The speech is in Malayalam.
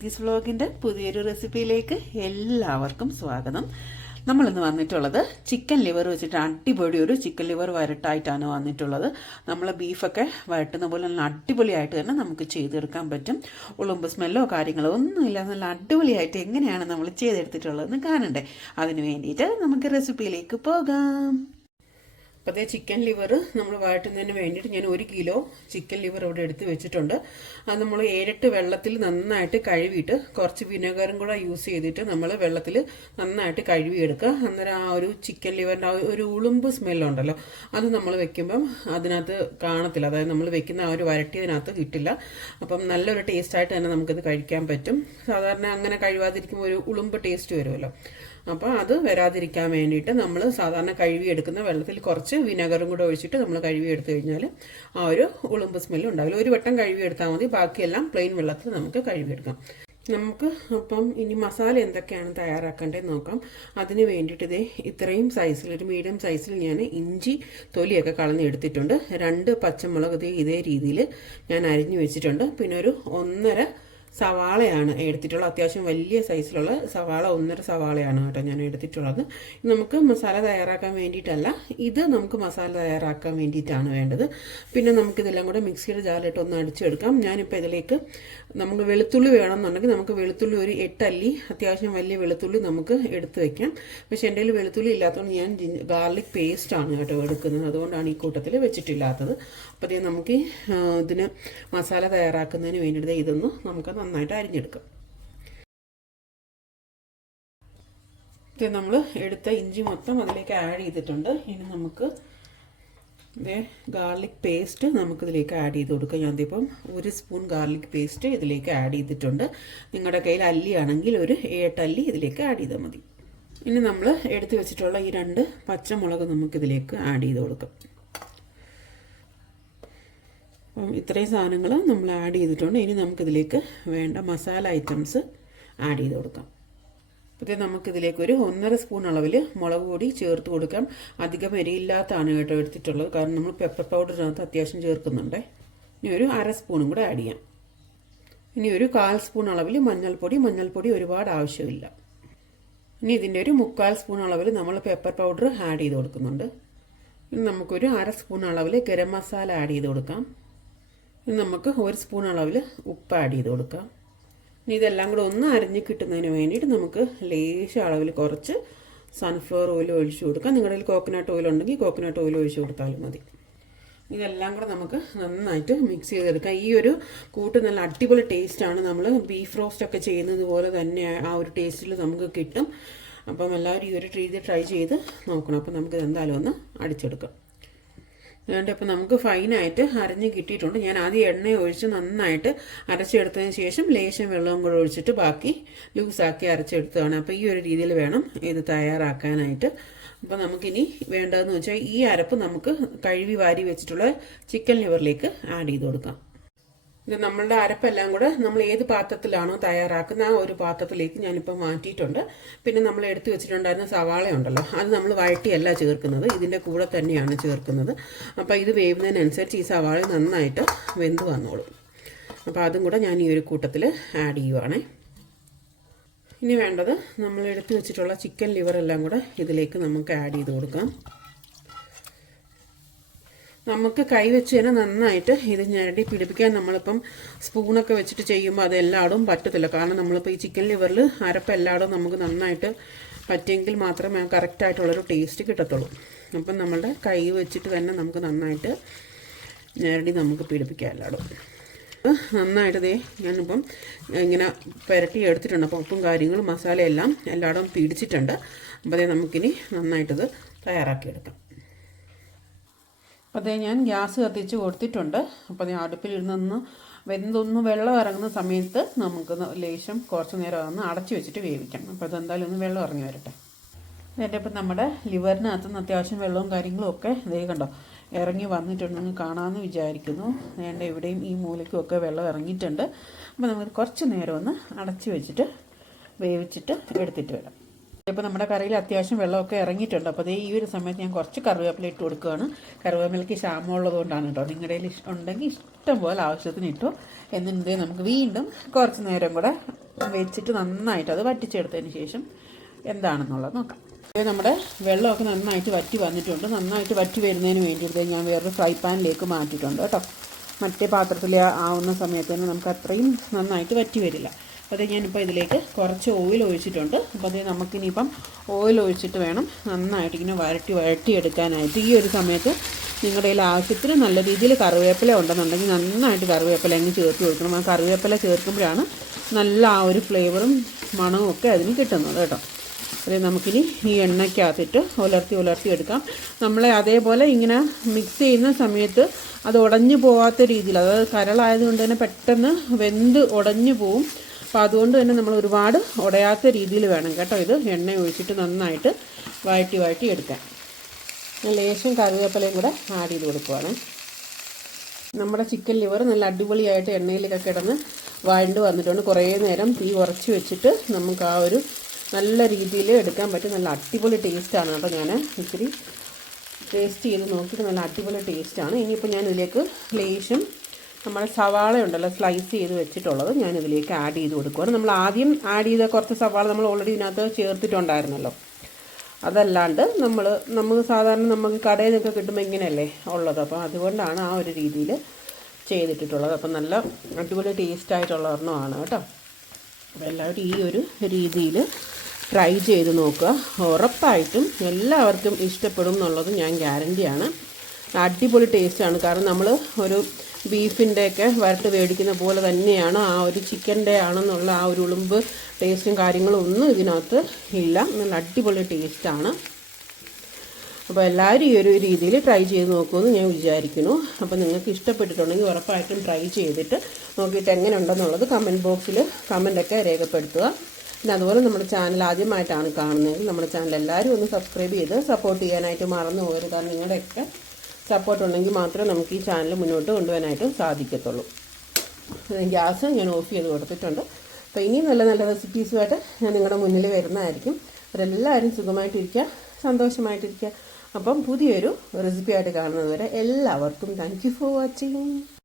പ്രീതീസ് വ്ളോഗിന്റെ പുതിയൊരു റെസിപ്പിയിലേക്ക് എല്ലാവർക്കും സ്വാഗതം. നമ്മളിന്ന് വന്നിട്ടുള്ളത് ചിക്കൻ ലിവർ വെച്ചിട്ട് അടിപൊളി ഒരു ചിക്കൻ ലിവർ വരട്ടായിട്ടാണ് വന്നിട്ടുള്ളത്. നമ്മൾ ബീഫൊക്കെ വരട്ടുന്ന പോലെ നല്ല അടിപൊളിയായിട്ട് തന്നെ നമുക്ക് ചെയ്തെടുക്കാൻ പറ്റും. ഉളുമ്പ് സ്മെല്ലോ കാര്യങ്ങളോ ഒന്നുമില്ല നല്ല അടിപൊളിയായിട്ട് എങ്ങനെയാണ് നമ്മൾ ചെയ്തെടുത്തിട്ടുള്ളതെന്ന് കാണണ്ടേ. അതിന് വേണ്ടിയിട്ട് നമുക്ക് റെസിപ്പിയിലേക്ക് പോകാം. അപ്പോൾ അതേ ചിക്കൻ ലിവർ നമ്മൾ വഴറ്റുന്നതിന് വേണ്ടിയിട്ട് ഞാൻ ഒരു കിലോ ചിക്കൻ ലിവർ ഇവിടെ എടുത്ത് വെച്ചിട്ടുണ്ട്. അത് നമ്മൾ ഏഴെട്ട് വെള്ളത്തിൽ നന്നായിട്ട് കഴുകിയിട്ട് കുറച്ച് വിനെഗറും കൂടെ യൂസ് ചെയ്തിട്ട് നമ്മൾ വെള്ളത്തിൽ നന്നായിട്ട് കഴുകിയെടുക്കുക. അന്നേരം ആ ഒരു ചിക്കൻ ലിവറിന്റെ ആ ഒരു ഉളുമ്പ് സ്മെല്ലുണ്ടല്ലോ അത് നമ്മൾ വെക്കുമ്പം അതിനകത്ത് കാണത്തില്ല. അതായത് നമ്മൾ വെക്കുന്ന ആ ഒരു വരട്ടിയതിനകത്ത് കിട്ടില്ല. അപ്പം നല്ലൊരു ടേസ്റ്റായിട്ട് തന്നെ നമുക്കിത് കഴിക്കാൻ പറ്റും. സാധാരണ അങ്ങനെ കഴിവാതിരിക്കുമ്പോൾ ഒരു ഉളുമ്പ് ടേസ്റ്റ് വരുമല്ലോ. അപ്പോൾ അത് വരാതിരിക്കാൻ വേണ്ടിയിട്ട് നമ്മൾ സാധാരണ കഴുകിയെടുക്കുന്ന വെള്ളത്തിൽ കുറച്ച് വിനെഗറും കൂടെ ഒഴിച്ചിട്ട് നമ്മൾ കഴുകി എടുത്തു കഴിഞ്ഞാൽ ആ ഒരു ഉളുമ്പ് സ്മെല്ല് ഉണ്ടാവില്ല. ഒരു വട്ടം കഴുകി എടുത്താൽ മതി. ബാക്കിയെല്ലാം പ്ലെയിൻ വെള്ളത്തിൽ നമുക്ക് കഴുകിയെടുക്കാം. നമുക്ക് അപ്പം ഇനി മസാല എന്തൊക്കെയാണ് തയ്യാറാക്കേണ്ടത് നോക്കാം. അതിന് വേണ്ടിയിട്ട് ഇതേ ഇത്രയും സൈസിൽ ഒരു മീഡിയം സൈസിൽ ഞാൻ ഇഞ്ചി തൊലിയൊക്കെ കളഞ്ഞ് എടുത്തിട്ടുണ്ട്. രണ്ട് പച്ചമുളക് ഇതേ ഇതേ രീതിയിൽ ഞാൻ അരിഞ്ഞു വെച്ചിട്ടുണ്ട്. പിന്നെ ഒരു ഒന്നര സവാളയാണ് എടുത്തിട്ടുള്ളത്. അത്യാവശ്യം വലിയ സൈസിലുള്ള സവാള ഒന്നര സവാളയാണ് കേട്ടോ ഞാൻ എടുത്തിട്ടുള്ളത്. നമുക്ക് മസാല തയ്യാറാക്കാൻ വേണ്ടിയിട്ടല്ല ഇത് നമുക്ക് മസാല തയ്യാറാക്കാൻ വേണ്ടിയിട്ടാണ് വേണ്ടത്. പിന്നെ നമുക്കിതെല്ലാം കൂടെ മിക്സിയുടെ ജാറിലിട്ട് ഒന്ന് അടിച്ചെടുക്കാം. ഞാനിപ്പോൾ ഇതിലേക്ക് നമുക്ക് വെളുത്തുള്ളി വേണമെന്നുണ്ടെങ്കിൽ നമുക്ക് വെളുത്തുള്ളി ഒരു എട്ടല്ലി. അത്യാവശ്യം വലിയ വെളുത്തുള്ളി നമുക്ക് എടുത്ത് വെക്കാം. പക്ഷെ എന്റെ കയ്യിൽ വെളുത്തുള്ളി ഇല്ലാത്തതുകൊണ്ട് ഞാൻ ഗാർലിക് പേസ്റ്റാണ് കേട്ടോ എടുക്കുന്നത്. അതുകൊണ്ടാണ് ഈ കൂട്ടത്തിൽ വെച്ചിട്ടില്ലാത്തത്. അപ്പോൾ നമുക്ക് ഇതിന് മസാല തയ്യാറാക്കുന്നതിന് വേണ്ടിയിട്ട് ഇതൊന്ന് നമുക്ക് നന്നായിട്ട് അരിഞ്ഞെടുക്കാം. നമ്മൾ എടുത്ത ഇഞ്ചി മൊത്തം അതിലേക്ക് ആഡ് ചെയ്തിട്ടുണ്ട്. ഇനി നമുക്ക് ഗാർലിക് പേസ്റ്റ് നമുക്കിതിലേക്ക് ആഡ് ചെയ്ത് കൊടുക്കാം. ഞാനിപ്പം ഒരു സ്പൂൺ ഗാർലിക് പേസ്റ്റ് ഇതിലേക്ക് ആഡ് ചെയ്തിട്ടുണ്ട്. നിങ്ങളുടെ കയ്യിൽ അല്ലിയാണെങ്കിൽ ഒരു ഏട്ടല്ലി ഇതിലേക്ക് ആഡ് ചെയ്താൽ മതി. ഇനി നമ്മൾ എടുത്തു വെച്ചിട്ടുള്ള ഈ രണ്ട് പച്ചമുളക് നമുക്കിതിലേക്ക് ആഡ് ചെയ്ത് കൊടുക്കാം. അപ്പം ഇത്രയും സാധനങ്ങൾ നമ്മൾ ആഡ് ചെയ്തിട്ടുണ്ട്. ഇനി നമുക്കിതിലേക്ക് വേണ്ട മസാല ഐറ്റംസ് ആഡ് ചെയ്ത് കൊടുക്കാം. അപ്പോൾ നമുക്കിതിലേക്ക് ഒരു ഒന്നര സ്പൂൺ അളവിൽ മുളക് പൊടി ചേർത്ത് കൊടുക്കാം. അധികം എരിയില്ലാത്തതാണ് കേട്ടോ എടുത്തിട്ടുള്ളത്. കാരണം നമ്മൾ പെപ്പർ പൗഡറിനകത്ത് അത്യാവശ്യം ചേർക്കുന്നുണ്ട്. ഇനി ഒരു അര സ്പൂണും കൂടെ ആഡ് ചെയ്യാം. ഇനി ഒരു കാൽ സ്പൂൺ അളവിൽ മഞ്ഞൾപ്പൊടി. മഞ്ഞൾപ്പൊടി ഒരുപാട് ആവശ്യമില്ല. ഇനി ഇതിന്റെ ഒരു മുക്കാൽ സ്പൂൺ അളവിൽ നമ്മൾ പെപ്പർ പൗഡർ ആഡ് ചെയ്ത് കൊടുക്കുന്നുണ്ട്. ഇനി നമുക്കൊരു അര സ്പൂൺ അളവിൽ ഗരം മസാല ആഡ് ചെയ്ത് കൊടുക്കാം. ഇനി നമുക്ക് ഒരു സ്പൂൺ അളവിൽ ഉപ്പ് ആഡ് ചെയ്ത് കൊടുക്കാം. ഇനി ഇതെല്ലാം കൂടെ ഒന്ന് അരിഞ്ഞ് കിട്ടുന്നതിന് വേണ്ടിയിട്ട് നമുക്ക് ലേശ അളവിൽ കുറച്ച് സൺഫ്ലവർ ഓയിൽ ഒഴിച്ചു കൊടുക്കാം. നിങ്ങളുടെ കയ്യിൽ കോക്കനട്ട് ഓയിൽ ഉണ്ടെങ്കിൽ കോക്കനട്ട് ഓയിൽ ഒഴിച്ചു കൊടുത്താലും മതി. ഇതെല്ലാം കൂടെ നമുക്ക് നന്നായിട്ട് മിക്സ് ചെയ്തെടുക്കാം. ഈ ഒരു കൂട്ട് നല്ല അടിപൊളി ടേസ്റ്റാണ് നമ്മൾ ബീഫ് റോസ്റ്റ് ഒക്കെ ചെയ്യുന്നത് പോലെ തന്നെ ആ ഒരു ടേസ്റ്റിൽ നമുക്ക് കിട്ടും. അപ്പം എല്ലാവരും ഈ ഒരു രീതി ട്രൈ ചെയ്ത് നോക്കണം. അപ്പം നമുക്കിത് എന്തായാലും ഒന്ന് അടിച്ചെടുക്കാം. അതുകൊണ്ട് അപ്പോൾ നമുക്ക് ഫൈനായിട്ട് അരഞ്ഞ് കിട്ടിയിട്ടുണ്ട്. ഞാൻ ആദ്യം എണ്ണ ഒഴിച്ച് നന്നായിട്ട് അരച്ചെടുത്തതിന് ശേഷം ലേശം വെള്ളവും കൂടെ ഒഴിച്ചിട്ട് ബാക്കി ലൂസാക്കി അരച്ചെടുത്തതാണ്. അപ്പോൾ ഈ ഒരു രീതിയിൽ വേണം ഇത് തയ്യാറാക്കാനായിട്ട്. അപ്പോൾ നമുക്കിനി വേണ്ടതെന്ന് വെച്ചാൽ ഈ അരപ്പ് നമുക്ക് കഴുകി വാരി വെച്ചിട്ടുള്ള ചിക്കൻ ലിവറിലേക്ക് ആഡ് ചെയ്ത് കൊടുക്കാം. ഇത് നമ്മളുടെ അരപ്പെല്ലാം കൂടെ നമ്മൾ ഏത് പാത്രത്തിലാണോ തയ്യാറാക്കുന്ന ആ ഒരു പാത്രത്തിലേക്ക് ഞാനിപ്പോൾ മാറ്റിയിട്ടുണ്ട്. പിന്നെ നമ്മൾ എടുത്തു വെച്ചിട്ടുണ്ടായിരുന്ന സവാള ഉണ്ടല്ലോ അത് നമ്മൾ വഴട്ടിയല്ല ചേർക്കുന്നത്. ഇതിന്റെ കൂടെ തന്നെയാണ് ചേർക്കുന്നത്. അപ്പോൾ ഇത് വേവുന്നതിനനുസരിച്ച് ഈ സവാള നന്നായിട്ട് വെന്ത് വന്നോളും. അപ്പോൾ അതും കൂടെ ഞാൻ ഈ ഒരു കൂട്ടത്തിൽ ആഡ് ചെയ്യുവാണേ. ഇനി വേണ്ടത് നമ്മൾ എടുത്തു വെച്ചിട്ടുള്ള ചിക്കൻ ലിവർ എല്ലാം കൂടെ ഇതിലേക്ക് നമുക്ക് ആഡ് ചെയ്ത് കൊടുക്കാം നമുക്ക് കൈ വെച്ച് തന്നെ നന്നായിട്ട് ഇത് ഞരടി പിടിപ്പിക്കാൻ നമ്മളിപ്പം സ്പൂണൊക്കെ വെച്ചിട്ട് ചെയ്യുമ്പോൾ അത് എല്ലായിടും പറ്റത്തില്ല. കാരണം നമ്മളിപ്പോൾ ഈ ചിക്കൻ ലിവറിൽ അരപ്പ് എല്ലായിടും നമുക്ക് നന്നായിട്ട് പറ്റിയെങ്കിൽ മാത്രമേ കറക്റ്റായിട്ടുള്ളൊരു ടേസ്റ്റ് കിട്ടത്തുള്ളൂ. അപ്പം നമ്മളുടെ കൈ വെച്ചിട്ട് തന്നെ നമുക്ക് നന്നായിട്ട് ഞരടി നമുക്ക് പിടിപ്പിക്കാം എല്ലായിടും നന്നായിട്ട് ദേ ഞാനിപ്പം ഇങ്ങനെ പുരട്ടി എടുത്തിട്ടുണ്ട്. അപ്പോൾ ഉപ്പും കാര്യങ്ങളും മസാലയെല്ലാം എല്ലായിടും പിടിച്ചിട്ടുണ്ട്. അപ്പോൾ അതേ നമുക്കിനി നന്നായിട്ടിത് തയ്യാറാക്കിയെടുക്കാം. അപ്പോൾ അതേ ഞാൻ ഗ്യാസ് കത്തിച്ച് കൊടുത്തിട്ടുണ്ട്. അപ്പോൾ അതേ അടുപ്പിലിരുന്നൊന്ന് വെന്തൊന്ന് വെള്ളം ഇറങ്ങുന്ന സമയത്ത് നമുക്ക് ലേശം കുറച്ച് നേരം ഒന്ന് അടച്ചു വെച്ചിട്ട് വേവിക്കാം. അപ്പോൾ അതെന്തായാലും ഒന്ന് വെള്ളം ഇറങ്ങി വരട്ടെ. എന്റെ ഇപ്പം നമ്മുടെ ലിവറിനകത്ത് നിന്ന് അത്യാവശ്യം വെള്ളവും കാര്യങ്ങളും ഒക്കെ ഇതേ കണ്ടോ ഇറങ്ങി വന്നിട്ടുണ്ടെന്ന് കാണാമെന്ന് വിചാരിക്കുന്നു. വേണ്ട ഇവിടെയും ഈ മൂലയ്ക്കും ഒക്കെ വെള്ളം ഇറങ്ങിയിട്ടുണ്ട്. അപ്പോൾ നമുക്ക് കുറച്ച് നേരം ഒന്ന് അടച്ചു വെച്ചിട്ട് വേവിച്ചിട്ട് എടുത്തിട്ട് വരാം. ഇപ്പോൾ നമ്മുടെ കറിയിൽ അത്യാവശ്യം വെള്ളമൊക്കെ ഇറങ്ങിയിട്ടുണ്ട്. അപ്പോൾ ഈ ഒരു സമയത്ത് ഞാൻ കുറച്ച് കറിവേപ്പില ഇട്ട് കൊടുക്കുകയാണ്. കറിവേപ്പിലയ്ക്ക് ക്ഷാമമുള്ളത് കൊണ്ടാണ് കേട്ടോ. നിങ്ങളുടെ കയ്യിൽ ഉണ്ടെങ്കിൽ ഇഷ്ടം പോലെ ആവശ്യത്തിന് ഇട്ടു. എന്നിട്ട് നമുക്ക് വീണ്ടും കുറച്ച് നേരം കൂടെ വെച്ചിട്ട് നന്നായിട്ട് അത് വറ്റിച്ചെടുത്തതിന് ശേഷം എന്താണെന്നുള്ളത് നോക്കാം. ഇത് നമ്മുടെ വെള്ളമൊക്കെ നന്നായിട്ട് വറ്റി വന്നിട്ടുണ്ട്. നന്നായിട്ട് വറ്റി വരുന്നതിന് വേണ്ടിയിട്ട് ഞാൻ വേറൊരു ഫ്രൈ പാനിലേക്ക് മാറ്റിയിട്ടുണ്ട് കേട്ടോ. മറ്റേ പാത്രത്തിൽ ആവുന്ന സമയത്ത് തന്നെ നമുക്ക് അത്രയും നന്നായിട്ട് വറ്റി വരില്ല. അപ്പോൾ അത് ഞാനിപ്പോൾ ഇതിലേക്ക് കുറച്ച് ഓയിൽ ഒഴിച്ചിട്ടുണ്ട്. അപ്പോൾ അത് നമുക്കിനിയിപ്പം ഓയിൽ ഒഴിച്ചിട്ട് വേണം നന്നായിട്ട് ഇങ്ങനെ വരട്ടി വരട്ടി എടുക്കാനായിട്ട്. ഈ ഒരു സമയത്ത് നിങ്ങളുടെ കയ്യിൽ ആവശ്യത്തിന് നല്ല രീതിയിൽ കറിവേപ്പില ഉണ്ടെന്നുണ്ടെങ്കിൽ നന്നായിട്ട് കറിവേപ്പില അങ്ങ് ചേർത്ത് കൊടുക്കണം. ആ കറിവേപ്പില ചേർക്കുമ്പോഴാണ് നല്ല ആ ഒരു ഫ്ലേവറും മണവും ഒക്കെ അതിന് കിട്ടുന്നത് കേട്ടോ. അത് നമുക്കിനി ഈ എണ്ണയ്ക്കകത്തിട്ട് ഉലർത്തി ഉലർത്തി എടുക്കാം. നമ്മളെ അതേപോലെ ഇങ്ങനെ മിക്സ് ചെയ്യുന്ന സമയത്ത് അത് ഉടഞ്ഞു പോകാത്ത രീതിയിൽ അതായത് കരളായതുകൊണ്ട് തന്നെ പെട്ടെന്ന് വെന്ത് ഉടഞ്ഞു പോവും. അപ്പോൾ അതുകൊണ്ട് തന്നെ നമ്മൾ ഒരുപാട് ഉടയാത്ത രീതിയിൽ വേണം കേട്ടോ ഇത് എണ്ണ ഒഴിച്ചിട്ട് നന്നായിട്ട് വഴറ്റി വഴറ്റി എടുക്കാം ഞാൻ ലേശം കറിവേപ്പിലയും കൂടെ ആഡ് ചെയ്ത് കൊടുക്കുവാണ്. നമ്മുടെ ചിക്കൻ ലിവർ നല്ല അടിപൊളിയായിട്ട് എണ്ണയിലൊക്കെ കിടന്ന് വഴണ്ട് വന്നിട്ടുണ്ട്. കുറേ നേരം തീ ഉറച്ച് വെച്ചിട്ട് നമുക്ക് ആ ഒരു നല്ല രീതിയിൽ എടുക്കാൻ പറ്റും നല്ല അടിപൊളി ടേസ്റ്റാണ് അപ്പോൾ ഞാൻ ഇച്ചിരി ടേസ്റ്റ് ചെയ്ത് നോക്കിയിട്ട് നല്ല അടിപൊളി ടേസ്റ്റാണ് ഇനിയിപ്പോൾ ഞാൻ ഇതിലേക്ക് ലേശം നമ്മുടെ സവാള ഉണ്ടല്ലോ സ്ലൈസ് ചെയ്ത് വെച്ചിട്ടുള്ളത് ഞാൻ ഇതിലേക്ക് ആഡ് ചെയ്ത് കൊടുക്കുകയാണ് നമ്മൾ ആദ്യം ആഡ് ചെയ്ത കുറച്ച് സവാള നമ്മൾ ഓൾറെഡി ഇതിനകത്ത് ചേർത്തിട്ടുണ്ടായിരുന്നല്ലോ. അതല്ലാണ്ട് നമ്മൾ നമുക്ക് സാധാരണ നമുക്ക് കടയിൽ നിന്നൊക്കെ കിട്ടുമ്പോൾ ഇങ്ങനെയല്ലേ ഉള്ളത്. അപ്പോൾ അതുകൊണ്ടാണ് ആ ഒരു രീതിയിൽ ചെയ്തിട്ടിട്ടുള്ളത്. അപ്പം നല്ല അടിപൊളി ടേസ്റ്റ് ആയിട്ടുള്ള ഒരെണ്ണമാണ് കേട്ടോ. അപ്പോൾ എല്ലാവരും ഈ ഒരു രീതിയിൽ ട്രൈ ചെയ്ത് നോക്കുക. ഉറപ്പായിട്ടും എല്ലാവർക്കും ഇഷ്ടപ്പെടും എന്നുള്ളത് ഞാൻ ഗ്യാരണ്ടിയാണ് അടിപൊളി ടേസ്റ്റാണ്. കാരണം നമ്മൾ ഒരു ബീഫിന്റെയൊക്കെ വരട്ട് മേടിക്കുന്ന പോലെ തന്നെയാണ് ആ ഒരു ചിക്കന്റെ ആണെന്നുള്ള ആ ഒരു ഉളുമ്പ് ടേസ്റ്റും കാര്യങ്ങളും ഒന്നും ഇതിനകത്ത് ഇല്ല. നല്ല അടിപൊളി ടേസ്റ്റാണ്. അപ്പോൾ എല്ലാവരും ഈ ഒരു രീതിയിൽ ട്രൈ ചെയ്ത് നോക്കുമെന്ന് ഞാൻ വിചാരിക്കുന്നു. അപ്പോൾ നിങ്ങൾക്ക് ഇഷ്ടപ്പെട്ടിട്ടുണ്ടെങ്കിൽ ഉറപ്പായിട്ടും ട്രൈ ചെയ്തിട്ട് നോക്കിയിട്ട് എങ്ങനെ ഉണ്ടെന്നുള്ളത് കമന്റ് ബോക്സിൽ കമന്റൊക്കെ രേഖപ്പെടുത്തുക. പിന്നെ അതുപോലെ നമ്മുടെ ചാനൽ ആദ്യമായിട്ടാണ് കാണുന്നതെങ്കിൽ നമ്മുടെ ചാനൽ എല്ലാവരും ഒന്ന് സബ്സ്ക്രൈബ് ചെയ്ത് സപ്പോർട്ട് ചെയ്യാനായിട്ട് മറന്നു പോകരുത്. നിങ്ങളുടെയൊക്കെ സപ്പോർട്ട് ഉണ്ടെങ്കിൽ മാത്രമേ നമുക്ക് ഈ ചാനൽ മുന്നോട്ട് കൊണ്ടുപോകാനായിട്ട് സാധിക്കത്തുള്ളൂ. ഗ്യാസ് ഞാൻ ഓഫ് ചെയ്ത് കൊടുത്തിട്ടുണ്ട്. അപ്പോൾ ഇനിയും നല്ല നല്ല റെസിപ്പീസുമായിട്ട് ഞാൻ നിങ്ങളുടെ മുന്നിൽ വരുന്നതായിരിക്കും. അവരെല്ലാവരും സുഖമായിട്ടിരിക്കുക സന്തോഷമായിട്ടിരിക്കുക. അപ്പം പുതിയൊരു റെസിപ്പിയായിട്ട് കാണുന്നത് വരെ എല്ലാവർക്കും താങ്ക് ഫോർ വാച്ചിങ്